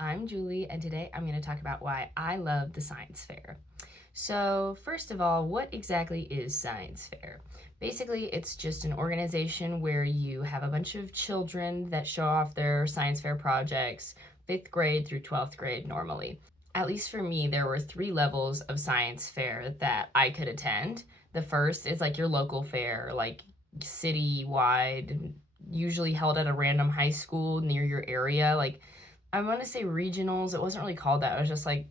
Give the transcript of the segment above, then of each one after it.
I'm Julie, and today I'm going to talk about why I love the science fair. So, first of all, what exactly is science fair? Basically, it's just an organization where you have a bunch of children that show off their science fair projects, 5th grade through 12th grade normally. At least for me, there were 3 levels of science fair that I could attend. The first is like your local fair, like city-wide, usually held at a random high school near your area. Like, I want to say regionals. It wasn't really called that. It was just like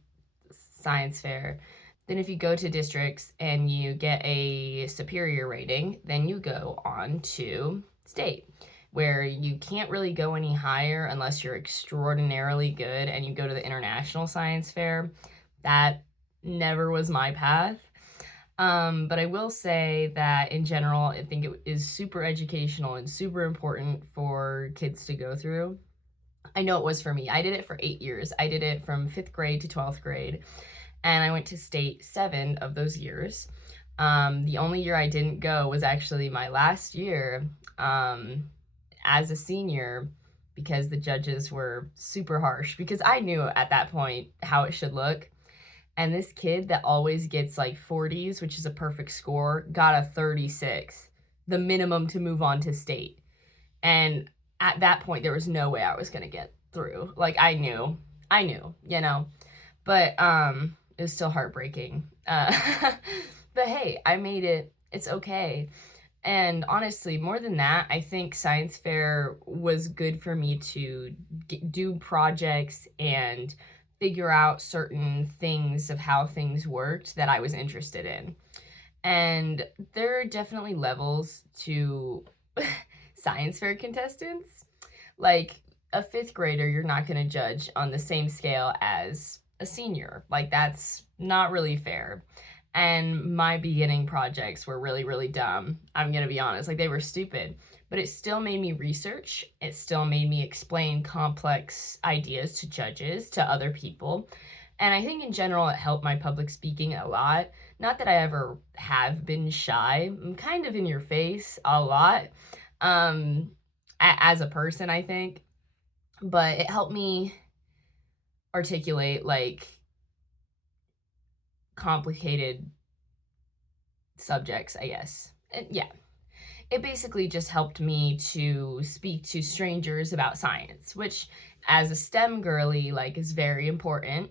science fair. Then if you go to districts and you get a superior rating, then you go on to state, where you can't really go any higher unless you're extraordinarily good and you go to the international science fair. That never was my path. But I will say that in general, I think it is super educational and super important for kids to go through. I know it was for me. I did it for 8 years. I did it from 5th grade to 12th grade, and I went to state 7 of those years. The only year I didn't go was actually my last year as a senior, because the judges were super harsh, because I knew at that point how it should look. And this kid that always gets like 40s, which is a perfect score, got a 36, the minimum to move on to state. And at that point, there was no way I was going to get through. Like, I knew, but it was still heartbreaking. But hey, I made it. It's okay. And honestly, more than that, I think science fair was good for me to do projects and figure out certain things of how things worked that I was interested in. And there are definitely levels to science fair contestants. Like, a 5th grader, you're not going to judge on the same scale as a senior. Like, that's not really fair. And my beginning projects were really, really dumb. I'm going to be honest. Like, they were stupid. But it still made me research. It still made me explain complex ideas to judges, to other people. And I think in general, it helped my public speaking a lot. Not that I ever have been shy. I'm kind of in your face a lot, as a person, I think. But it helped me articulate like complicated subjects, I guess. And yeah, it basically just helped me to speak to strangers about science, which as a STEM girly, like, is very important.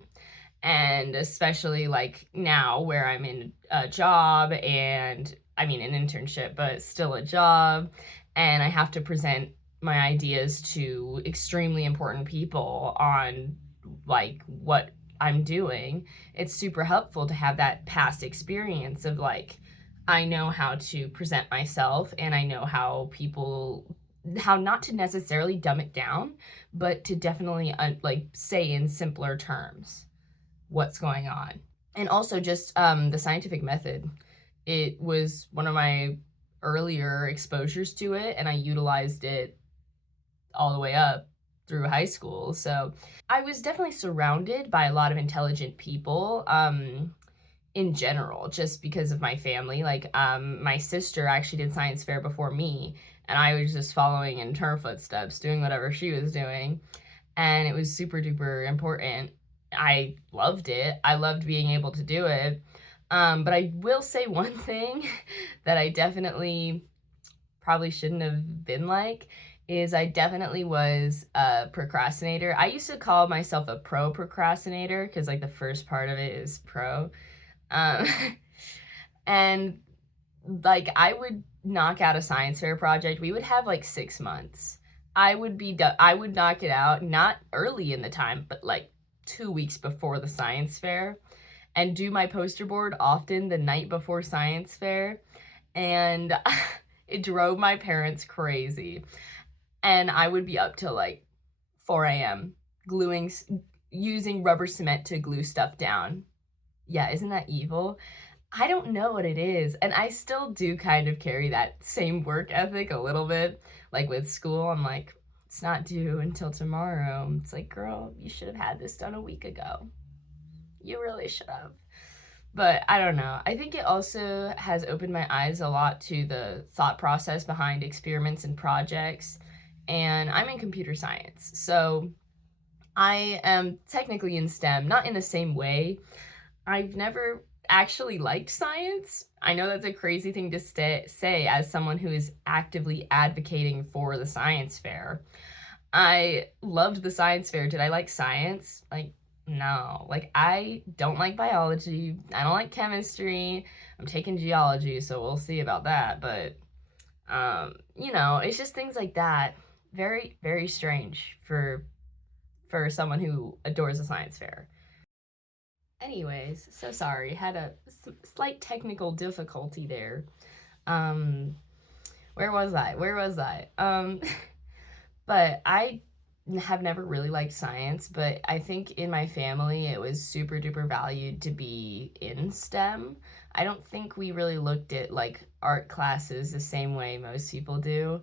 And especially like now where I'm in a job, and I mean an internship, but still a job, and I have to present my ideas to extremely important people on like what I'm doing. It's super helpful to have that past experience of like, I know how to present myself, and I know how not to necessarily dumb it down, but to definitely like say in simpler terms what's going on. And also just the scientific method. It was one of my earlier exposures to it, and I utilized it all the way up through high school. So I was definitely surrounded by a lot of intelligent people in general, just because of my family. Like, my sister actually did science fair before me, and I was just following in her footsteps, doing whatever she was doing. And it was super duper important. I loved it. I loved being able to do it. But I will say one thing that I definitely probably shouldn't have been like is I definitely was a procrastinator. I used to call myself a pro procrastinator because like the first part of it is pro. Um, and like I would knock out a science fair project. We would have like 6 months. I would knock it out, not early in the time, but like 2 weeks before the science fair, and do my poster board often the night before science fair. And it drove my parents crazy. And I would be up till like 4 a.m. using rubber cement to glue stuff down. Yeah, isn't that evil? I don't know what it is. And I still do kind of carry that same work ethic a little bit. Like with school, I'm like, it's not due until tomorrow. It's like, girl, you should have had this done a week ago. You really should have. But I don't know. I think it also has opened my eyes a lot to the thought process behind experiments and projects. And I'm in computer science. So I am technically in STEM, not in the same way. I've never actually liked science. I know that's a crazy thing to say as someone who is actively advocating for the science fair. I loved the science fair. Did I like science? Like, no. Like, I don't like biology. I don't like chemistry. I'm taking geology, so we'll see about that. But, it's just things like that. Very, very strange for someone who adores the science fair. Anyways, so sorry. Had a slight technical difficulty there. Um, where was I? Where was I? But I have never really liked science, but I think in my family it was super duper valued to be in STEM. I don't think we really looked at like art classes the same way most people do.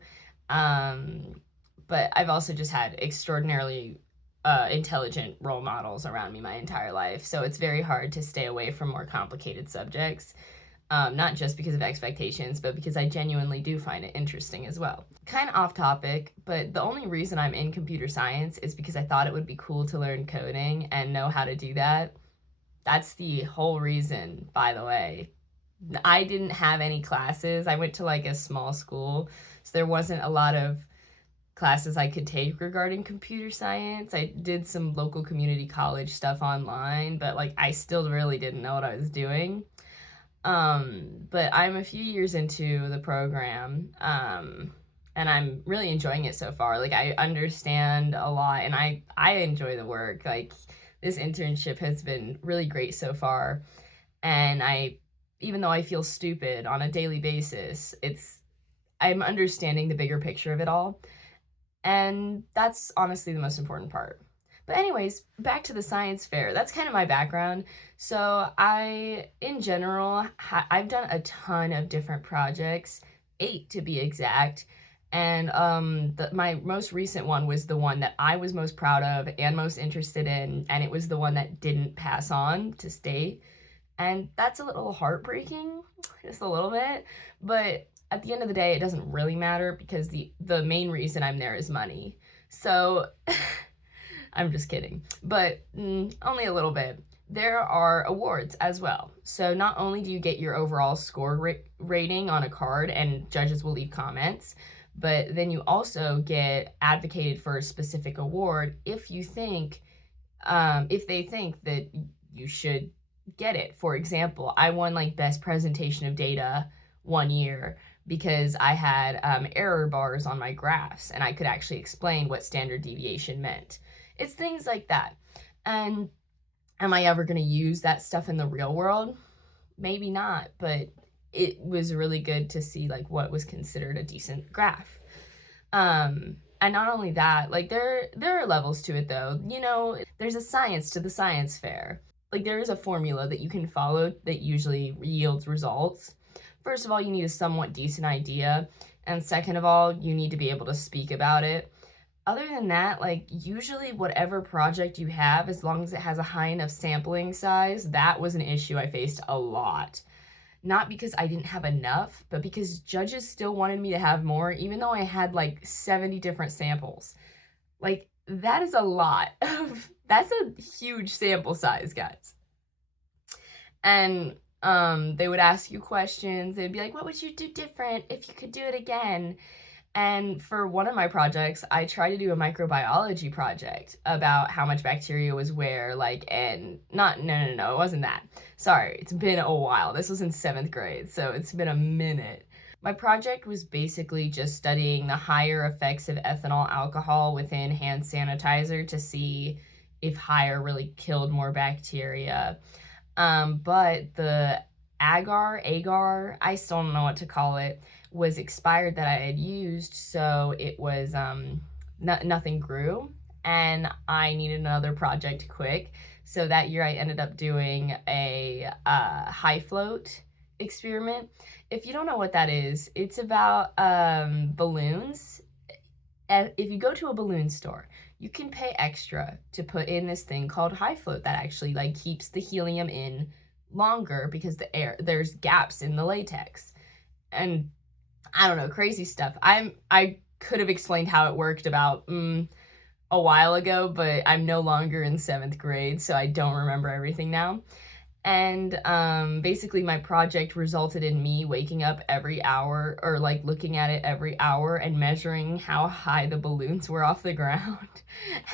Um, but I've also just had extraordinarily intelligent role models around me my entire life, so it's very hard to stay away from more complicated subjects. Not just because of expectations, but because I genuinely do find it interesting as well. Kind of off topic, but the only reason I'm in computer science is because I thought it would be cool to learn coding and know how to do that. That's the whole reason, by the way. I didn't have any classes. I went to like a small school, so there wasn't a lot of classes I could take regarding computer science. I did some local community college stuff online, but like I still really didn't know what I was doing. But I'm a few years into the program, and I'm really enjoying it so far. Like I understand a lot, and I enjoy the work. Like this internship has been really great so far, and even though I feel stupid on a daily basis, I'm understanding the bigger picture of it all, and that's honestly the most important part. But anyways, back to the science fair. That's kind of my background. So in general, I've done a ton of different projects, 8 to be exact. And my most recent one was the one that I was most proud of and most interested in, and it was the one that didn't pass on to state. And that's a little heartbreaking, just a little bit. But at the end of the day, it doesn't really matter because the main reason I'm there is money. So I'm just kidding, but only a little bit. There are awards as well. So not only do you get your overall score rating on a card and judges will leave comments, but then you also get advocated for a specific award if they think that you should get it. For example, I won like best presentation of data one year because I had error bars on my graphs and I could actually explain what standard deviation meant. It's things like that. And am I ever going to use that stuff in the real world? Maybe not, but it was really good to see like what was considered a decent graph. And not only that, like there are levels to it though. There's a science to the science fair. Like there is a formula that you can follow that usually yields results. First of all, you need a somewhat decent idea, and second of all, you need to be able to speak about it. Other than that, like usually whatever project you have, as long as it has a high enough sampling size, that was an issue I faced a lot. Not because I didn't have enough, but because judges still wanted me to have more, even though I had like 70 different samples. Like that is a lot of, that's a huge sample size, guys. And they would ask you questions. They'd be like, what would you do different if you could do it again? And for one of my projects, I tried to do a microbiology project about how much bacteria was where, like, and no, it wasn't that. Sorry, it's been a while. This was in 7th grade, so it's been a minute. My project was basically just studying the higher effects of ethanol alcohol within hand sanitizer to see if higher really killed more bacteria. But the agar, I still don't know what to call it, was expired that I had used, so it was nothing grew, and I needed another project quick. So that year I ended up doing a high float experiment. If you don't know what that is, it's about balloons. If you go to a balloon store, you can pay extra to put in this thing called high float that actually like keeps the helium in longer because there's gaps in the latex. And I don't know, crazy stuff. I could have explained how it worked about a while ago, but I'm no longer in 7th grade, so I don't remember everything now. And basically, my project resulted in me waking up every hour, or like looking at it every hour and measuring how high the balloons were off the ground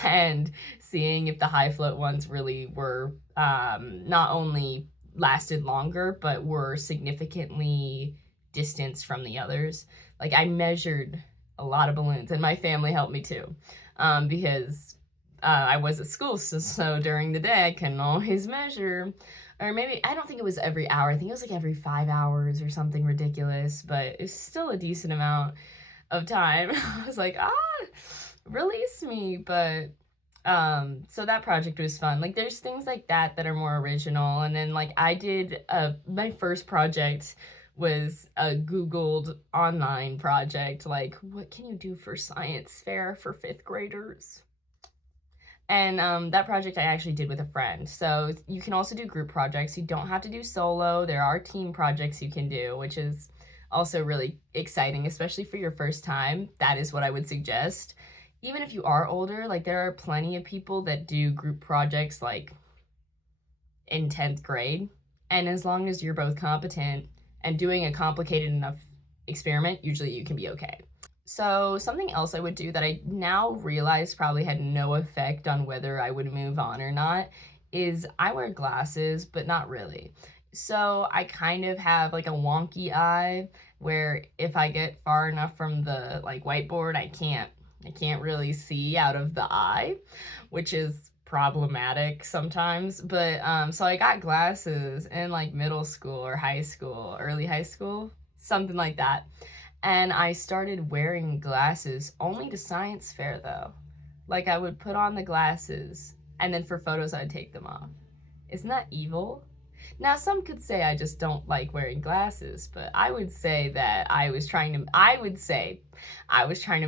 and seeing if the high float ones really were not only lasted longer, but were significantly distanced from the others. Like, I measured a lot of balloons, and my family helped me too, because I was at school, so during the day I couldn't always measure. Or maybe, I don't think it was every hour. I think it was like every 5 hours or something ridiculous, but it's still a decent amount of time. I was like, release me. But so that project was fun. Like, there's things like that that are more original. And then like I did my first project was a Googled online project, like, what can you do for science fair for 5th graders? And that project I actually did with a friend. So you can also do group projects. You don't have to do solo. There are team projects you can do, which is also really exciting, especially for your first time. That is what I would suggest. Even if you are older, like, there are plenty of people that do group projects like in 10th grade. And as long as you're both competent and doing a complicated enough experiment, usually you can be okay. So something else I would do that I now realize probably had no effect on whether I would move on or not is I wear glasses, but not really. So I kind of have like a wonky eye where if I get far enough from the like whiteboard, I can't really see out of the eye, which is problematic sometimes. But so I got glasses in like middle school or high school, early high school, something like that. And I started wearing glasses only to science fair though. Like, I would put on the glasses and then for photos I'd take them off. Isn't that evil? Now, some could say I just don't like wearing glasses, but I would say that I was trying to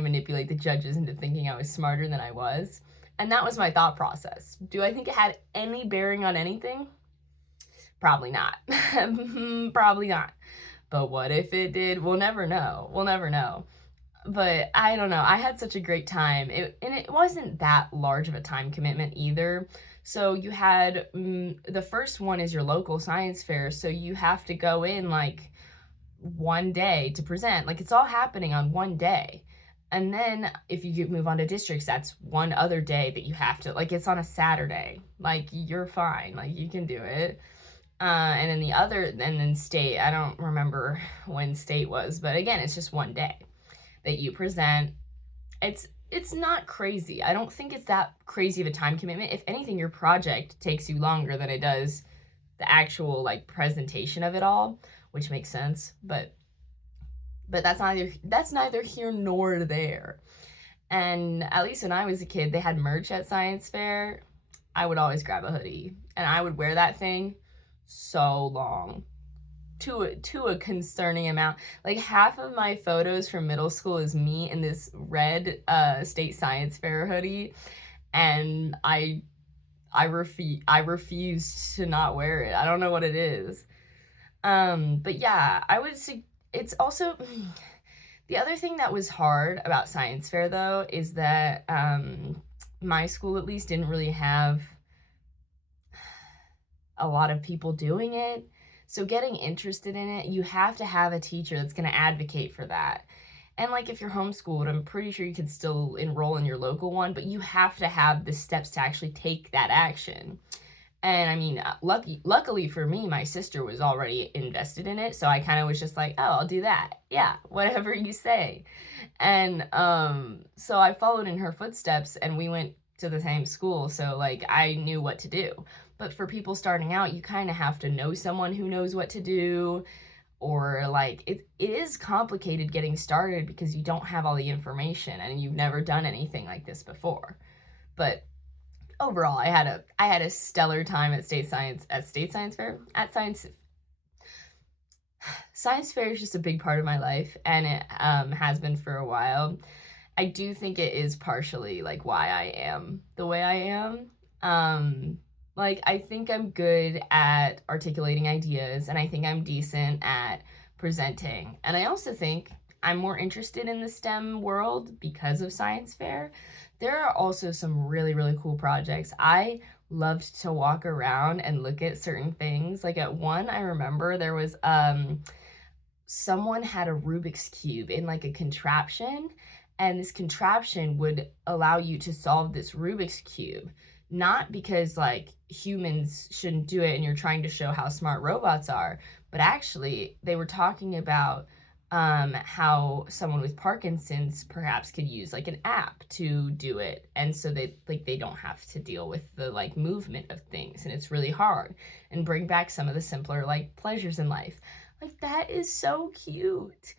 manipulate the judges into thinking I was smarter than I was. And that was my thought process. Do I think it had any bearing on anything? Probably not. Probably not. But what if it did? We'll never know. We'll never know. But I don't know. I had such a great time. And it wasn't that large of a time commitment either. So you had the first one is your local science fair. So you have to go in like one day to present. Like, it's all happening on one day. And then if you move on to districts, that's one other day that you have to, like, it's on a Saturday. Like, you're fine. Like, you can do it. And then state, I don't remember when state was, but again, it's just one day that you present. It's not crazy. I don't think it's that crazy of a time commitment. If anything, your project takes you longer than it does the actual like presentation of it all, which makes sense, but that's neither here nor there. And at least when I was a kid, they had merch at science fair. I would always grab a hoodie and I would wear that thing so long, to a concerning amount. Like, half of my photos from middle school is me in this red state science fair hoodie, and I refuse to not wear it. I don't know what it is. But yeah, I would say it's also the other thing that was hard about science fair though is that my school at least didn't really have a lot of people doing it. So getting interested in it, you have to have a teacher that's going to advocate for that. And like, if you're homeschooled, I'm pretty sure you can still enroll in your local one, but you have to have the steps to actually take that action. And I mean, luckily for me, my sister was already invested in it, so I kind of was just like, oh, I'll do that. Yeah, whatever you say. And so I followed in her footsteps, and we went to the same school, so like I knew what to do. But for people starting out, you kind of have to know someone who knows what to do, or like it is complicated getting started because you don't have all the information and you've never done anything like this before. But overall, I had a stellar time at state science fair. Science fair is just a big part of my life, and it has been for a while. I do think it is partially like why I am the way I am. Like, I think I'm good at articulating ideas, and I think I'm decent at presenting. And I also think I'm more interested in the STEM world because of science fair. There are also some really, really cool projects. I loved to walk around and look at certain things. Like at one, I remember there was someone had a Rubik's Cube in like a contraption, and this contraption would allow you to solve this Rubik's Cube. Not because like humans shouldn't do it and you're trying to show how smart robots are, but actually they were talking about how someone with Parkinson's perhaps could use like an app to do it, and so they don't have to deal with the like movement of things, and it's really hard, and bring back some of the simpler like pleasures in life. Like that is so cute.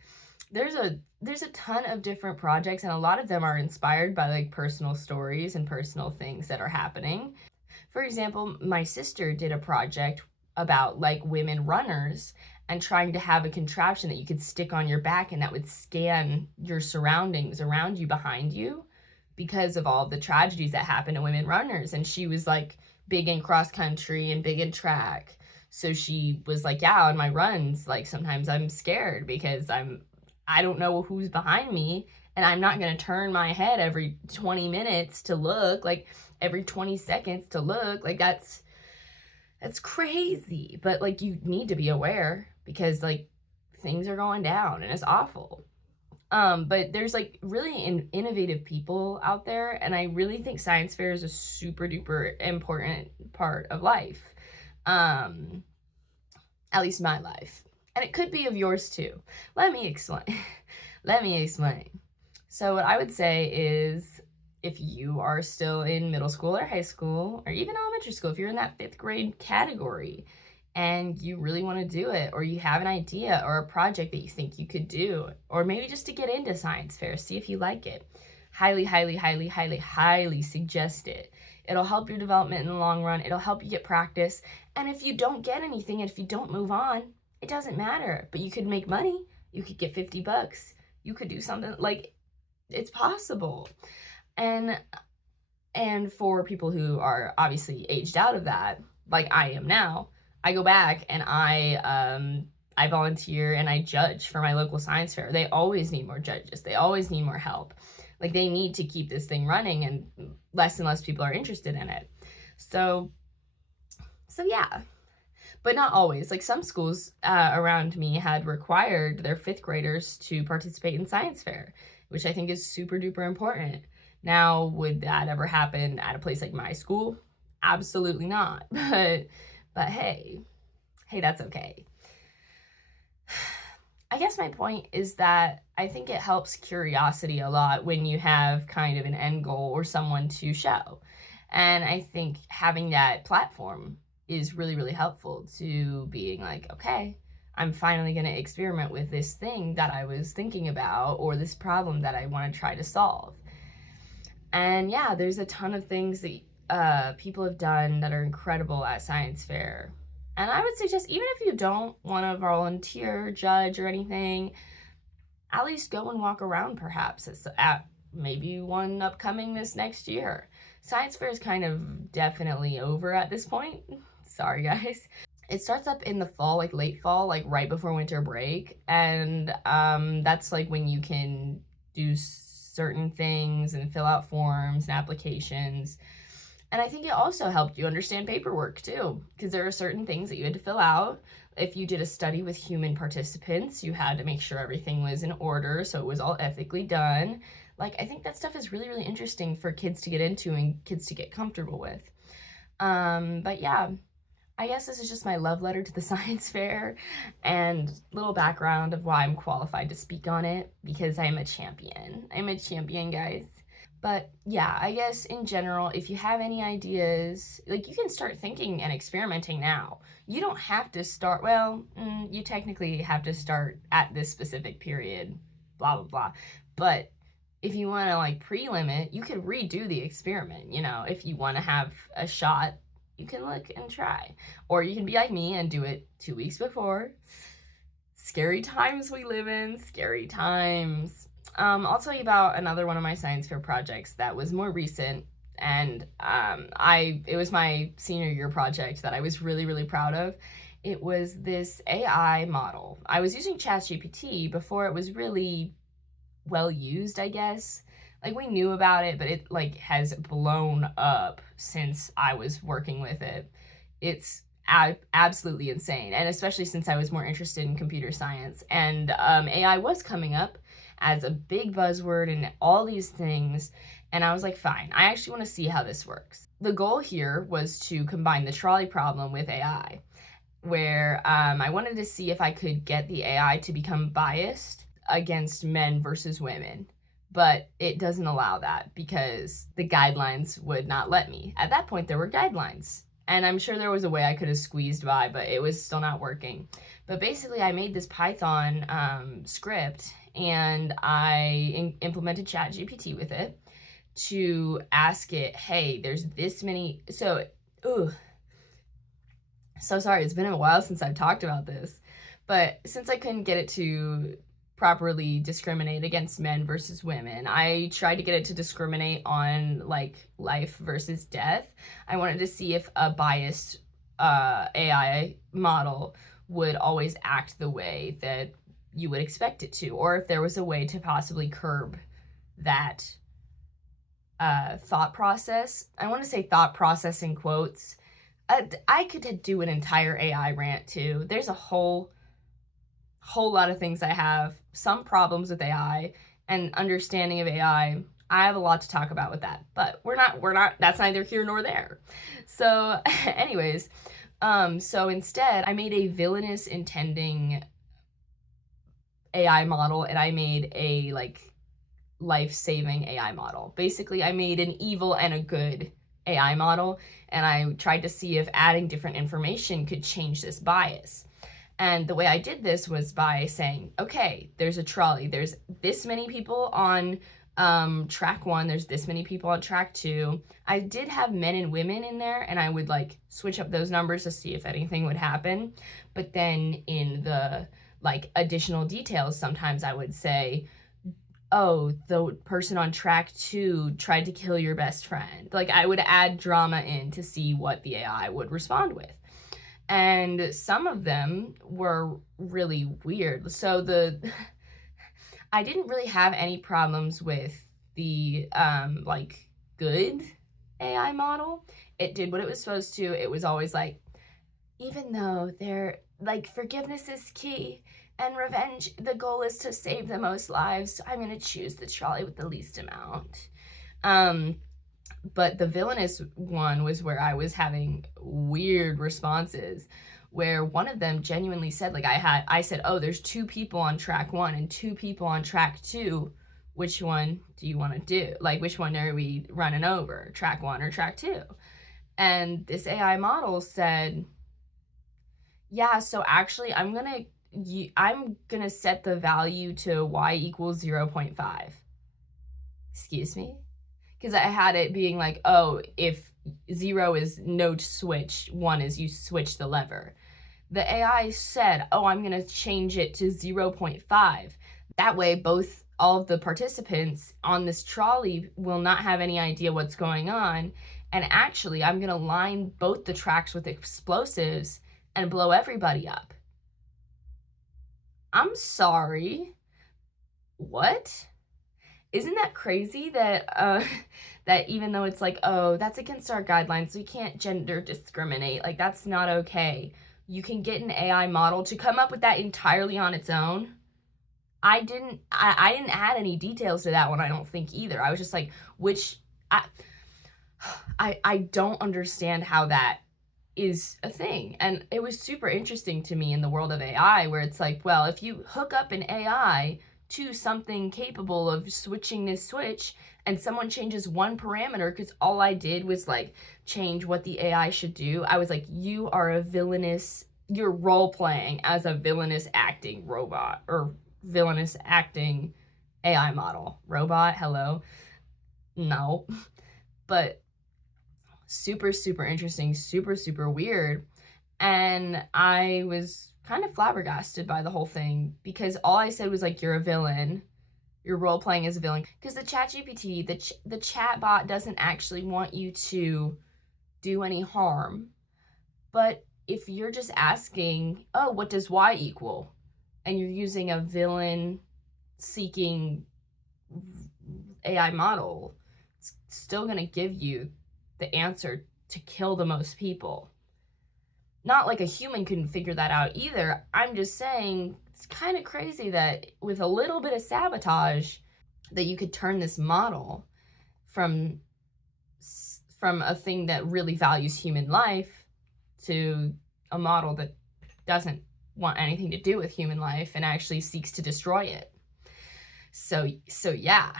There's a ton of different projects, and a lot of them are inspired by like personal stories and personal things that are happening. For example, my sister did a project about like women runners and trying to have a contraption that you could stick on your back and that would scan your surroundings around you, behind you, because of all the tragedies that happen to women runners. And she was like big in cross country and big in track. So she was like, yeah, on my runs, like sometimes I'm scared because I don't know who's behind me, and I'm not going to turn my head every 20 minutes to look, like every 20 seconds to look. Like that's crazy. But like you need to be aware because like things are going down and it's awful. But there's like really innovative people out there, and I really think science fair is a super duper important part of life. At least my life. And it could be of yours too. Let me explain. Let me explain. So what I would say is, if you are still in middle school or high school, or even elementary school, if you're in that 5th grade category and you really want to do it, or you have an idea or a project that you think you could do, or maybe just to get into science fair, see if you like it, highly, highly, highly, highly, highly suggest it. It'll help your development in the long run. It'll help you get practice. And if you don't get anything, and if you don't move on, it doesn't matter. But you could make money. You could get $50. You could do something, like, it's possible. And for people who are obviously aged out of that, like I am now, I go back and I volunteer and I judge for my local science fair. They always need more judges. They always need more help. Like they need to keep this thing running, and less people are interested in it. So yeah, but not always. Like some schools around me had required their 5th graders to participate in science fair, which I think is super duper important. Now, would that ever happen at a place like my school? Absolutely not. But hey, that's okay. I guess my point is that I think it helps curiosity a lot when you have kind of an end goal or someone to show. And I think having that platform is really, really helpful to being like, okay, I'm finally going to experiment with this thing that I was thinking about, or this problem that I want to try to solve. And yeah, there's a ton of things that people have done that are incredible at science fair. And I would suggest, even if you don't want to volunteer, judge, or anything, at least go and walk around perhaps at maybe one upcoming this next year. Science fair is kind of definitely over at this point. Sorry, guys. It starts up in the fall, like late fall, like right before winter break. And that's like when you can do certain things and fill out forms and applications. And I think it also helped you understand paperwork too, because there are certain things that you had to fill out. If you did a study with human participants, you had to make sure everything was in order, so it was all ethically done. Like, I think that stuff is really, really interesting for kids to get into and kids to get comfortable with. But yeah, I guess this is just my love letter to the science fair and little background of why I'm qualified to speak on it, because I'm a champion. I'm a champion, guys. But yeah, I guess in general, if you have any ideas, like you can start thinking and experimenting now. You don't have to start, you technically have to start at this specific period, blah, blah, blah. But if you want to like pre-limit, you can redo the experiment. You know, if you want to have a shot, you can look and try. Or you can be like me and do it 2 weeks before. Scary times we live in, scary times. I'll tell you about another one of my science fair projects that was more recent, and it was my senior year project that I was really, really proud of. It was this AI model. I was using ChatGPT before it was really well used, I guess. Like, we knew about it, but it like has blown up since I was working with it. It's absolutely insane, and especially since I was more interested in computer science, and AI was coming up as a big buzzword and all these things. And I was like, fine, I actually want to see how this works. The goal here was to combine the trolley problem with AI, where I wanted to see if I could get the AI to become biased against men versus women. But it doesn't allow that because the guidelines would not let me. At that point, there were guidelines. And I'm sure there was a way I could have squeezed by, but it was still not working. But basically, I made this Python script, and I implemented ChatGPT with it to ask it, hey, there's this many. So sorry, it's been a while since I've talked about this. But since I couldn't get it to properly discriminate against men versus women, I tried to get it to discriminate on like life versus death. I wanted to see if a biased AI model would always act the way that you would expect it to, or if there was a way to possibly curb that thought process. I want to say thought process in quotes. I could do an entire AI rant too. There's a whole lot of things I have, some problems with AI and understanding of AI. I have a lot to talk about with that, but we're not, that's neither here nor there. So anyways, so instead I made a villainous intending AI model, and I made a like life-saving AI model. Basically, I made an evil and a good AI model, and I tried to see if adding different information could change this bias. And the way I did this was by saying, okay, there's a trolley. There's this many people on track 1. There's this many people on track 2. I did have men and women in there, and I would like switch up those numbers to see if anything would happen. But then in the like additional details, sometimes I would say, oh, the person on track 2 tried to kill your best friend. Like, I would add drama in to see what the AI would respond with. And some of them were really weird. So I didn't really have any problems with the like good AI model. It did what it was supposed to. It was always like, even though they're like, forgiveness is key and revenge, the goal is to save the most lives, so I'm gonna choose the trolley with the least amount. But the villainous one was where I was having weird responses, where one of them genuinely said, like, I said, oh, there's 2 people on track 1 and 2 people on track 2. Which one do you want to do? Like, which one are we running over, track 1 or track 2? And this AI model said, yeah, so actually I'm gonna set the value to y equals 0.5. Excuse me? Because I had it being like, oh, if 0 is no switch, 1 is you switch the lever. The AI said, oh, I'm gonna change it to 0.5. That way, all of the participants on this trolley will not have any idea what's going on. And actually, I'm gonna line both the tracks with explosives and blow everybody up. I'm sorry. What? Isn't that crazy that that even though it's like, oh, that's against our guidelines, so you can't gender discriminate, like that's not okay, you can get an AI model to come up with that entirely on its own? I didn't add any details to that one, I don't think either. I was just like, I don't understand how that is a thing. And it was super interesting to me in the world of AI, where it's like, well, if you hook up an AI to something capable of switching this switch and someone changes one parameter, because all I did was like change what the AI should do, I was like, you are a villainous, you're role playing as a villainous acting robot or villainous acting AI model. Robot, hello? No. But super, super interesting, super, super weird. And I was kind of flabbergasted by the whole thing, because all I said was like, you're a villain. You're role playing as a villain. Because the ChatGPT, the chat bot doesn't actually want you to do any harm. But if you're just asking, oh, what does Y equal? And you're using a villain seeking AI model is still going to give you the answer to kill the most people. Not like a human couldn't figure that out either. I'm just saying it's kind of crazy that with a little bit of sabotage that you could turn this model from a thing that really values human life to a model that doesn't want anything to do with human life and actually seeks to destroy it. So yeah.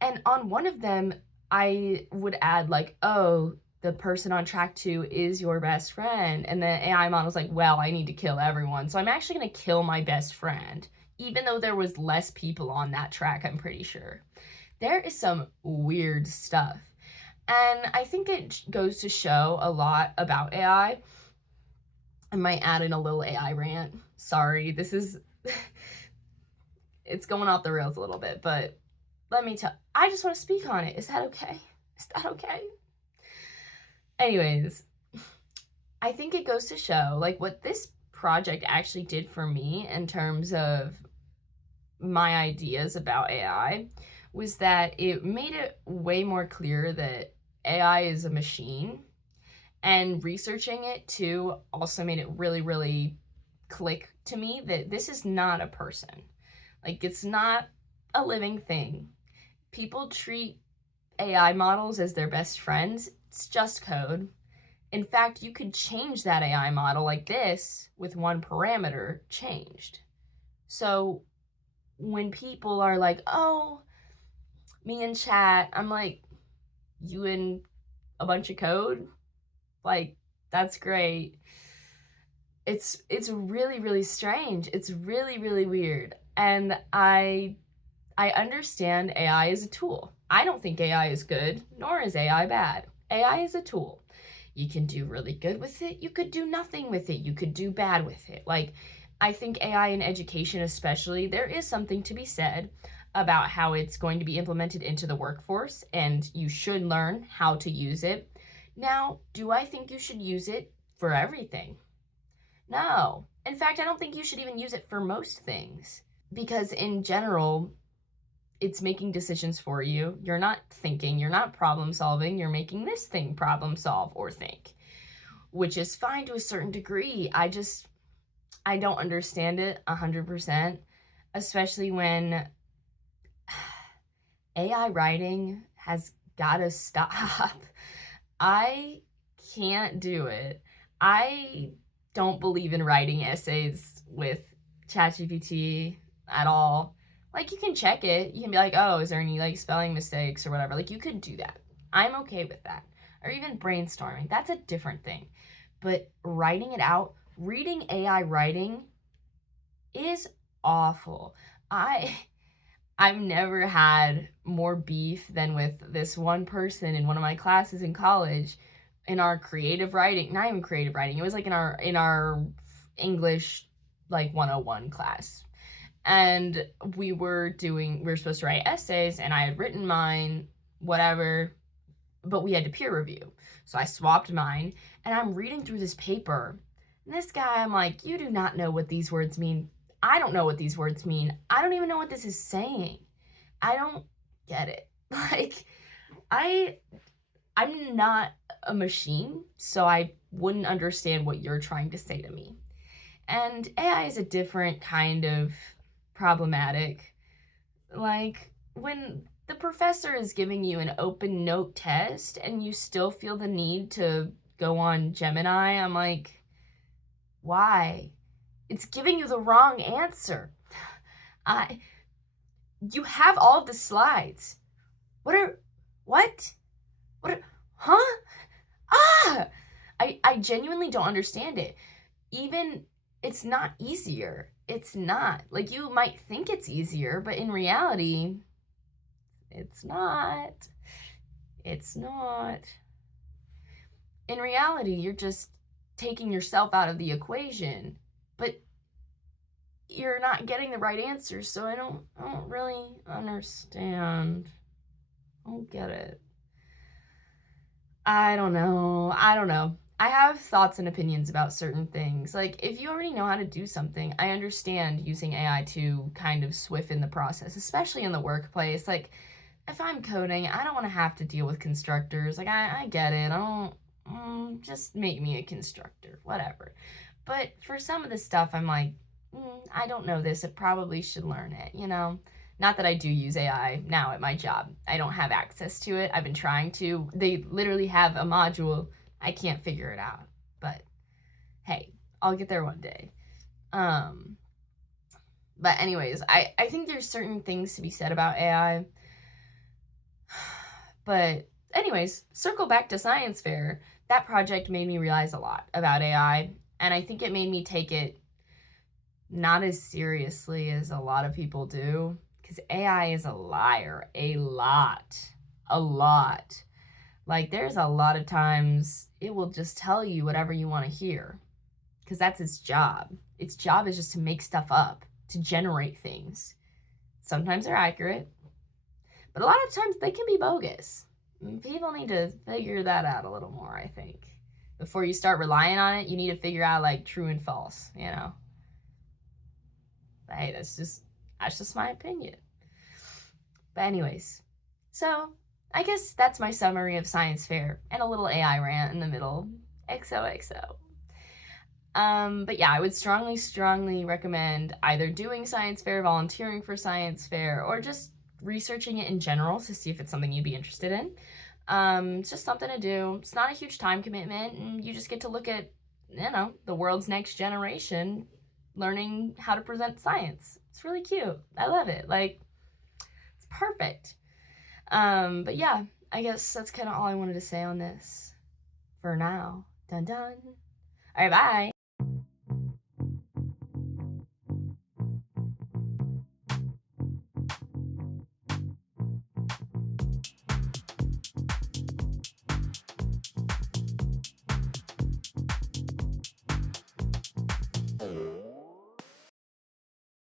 And on one of them, I would add like, oh, the person on track 2 is your best friend. And the AI model's like, well, I need to kill everyone. So I'm actually going to kill my best friend, even though there was less people on that track, I'm pretty sure. There is some weird stuff. And I think it goes to show a lot about AI. I might add in a little AI rant. Sorry, this is... it's going off the rails a little bit, but let me tell... I just want to speak on it. Is that okay? Is that okay? Anyways, I think it goes to show, like, what this project actually did for me in terms of my ideas about AI was that it made it way more clear that AI is a machine, and researching it too also made it really, really click to me that this is not a person. Like, it's not a living thing. People treat AI models as their best friends. It's just code. In fact, you could change that AI model like this with one parameter changed. So when people are like, oh, me in chat, I'm like, you in a bunch of code? Like, that's great. It's really, really strange. It's really, really weird. And I understand AI is a tool. I don't think AI is good, nor is AI bad. AI is a tool. You can do really good with it. You could do nothing with it. You could do bad with it. Like, I think AI in education especially, there is something to be said about how it's going to be implemented into the workforce, and you should learn how to use it. Now, do I think you should use it for everything? No. In fact, I don't think you should even use it for most things, because in general, it's making decisions for you. You're not thinking, you're not problem solving, you're making this thing problem solve or think, which is fine to a certain degree. I don't understand it 100%, especially when AI writing has gotta stop. I can't do it. I don't believe in writing essays with ChatGPT at all. Like, you can check it. You can be like, oh, is there any, like, spelling mistakes or whatever? Like, you could do that. I'm okay with that. Or even brainstorming. That's a different thing. But writing it out, reading AI writing is awful. I've never had more beef than with this one person in one of my classes in college in our creative writing, not even creative writing. It was like in our English, like 101 class. And we were supposed to write essays, and I had written mine, whatever, but we had to peer review. So I swapped mine, and I'm reading through this paper. And this guy, I'm like, you do not know what these words mean. I don't know what these words mean. I don't even know what this is saying. I don't get it. Like, I'm not a machine, so I wouldn't understand what you're trying to say to me. And AI is a different kind of problematic. Like, when the professor is giving you an open note test and you still feel the need to go on Gemini, I'm like, why? It's giving you the wrong answer. You have all of the slides. What? Huh? I genuinely don't understand it. Even, it's not easier. It's not. Like, you might think it's easier, but in reality, it's not. It's not. In reality, you're just taking yourself out of the equation, but you're not getting the right answers, so I don't really understand. I don't get it. I don't know. I have thoughts and opinions about certain things. Like, if you already know how to do something, I understand using AI to kind of swift in the process, especially in the workplace. Like, if I'm coding, I don't want to have to deal with constructors. Like, I get it. I don't, just make me a constructor, whatever. But for some of the stuff, I'm like, I don't know this. I probably should learn it, you know? Not that I do use AI now at my job. I don't have access to it. I've been trying to. They literally have a module. I can't figure it out. But hey, I'll get there one day. But anyways, I think there's certain things to be said about AI. But anyways, circle back to science fair. That project made me realize a lot about AI, and I think it made me take it not as seriously as a lot of people do, because AI is a liar, a lot. Like, there's a lot of times it will just tell you whatever you want to hear, because that's its job. Its job is just to make stuff up, to generate things. Sometimes they're accurate, but a lot of times they can be bogus. People need to figure that out a little more, I think. Before you start relying on it, you need to figure out, like, true and false, you know? But hey, that's just my opinion. But anyways, so I guess that's my summary of science fair and a little AI rant in the middle. XOXO. But yeah, I would strongly recommend either doing science fair, volunteering for science fair, or just researching it in general to see if it's something you'd be interested in. It's just something to do. It's not a huge time commitment, and you just get to look at, you know, the world's next generation learning how to present science. It's really cute. I love it. Like, it's perfect. But yeah, I guess that's kind of all I wanted to say on this for now. Dun dun. All right, bye.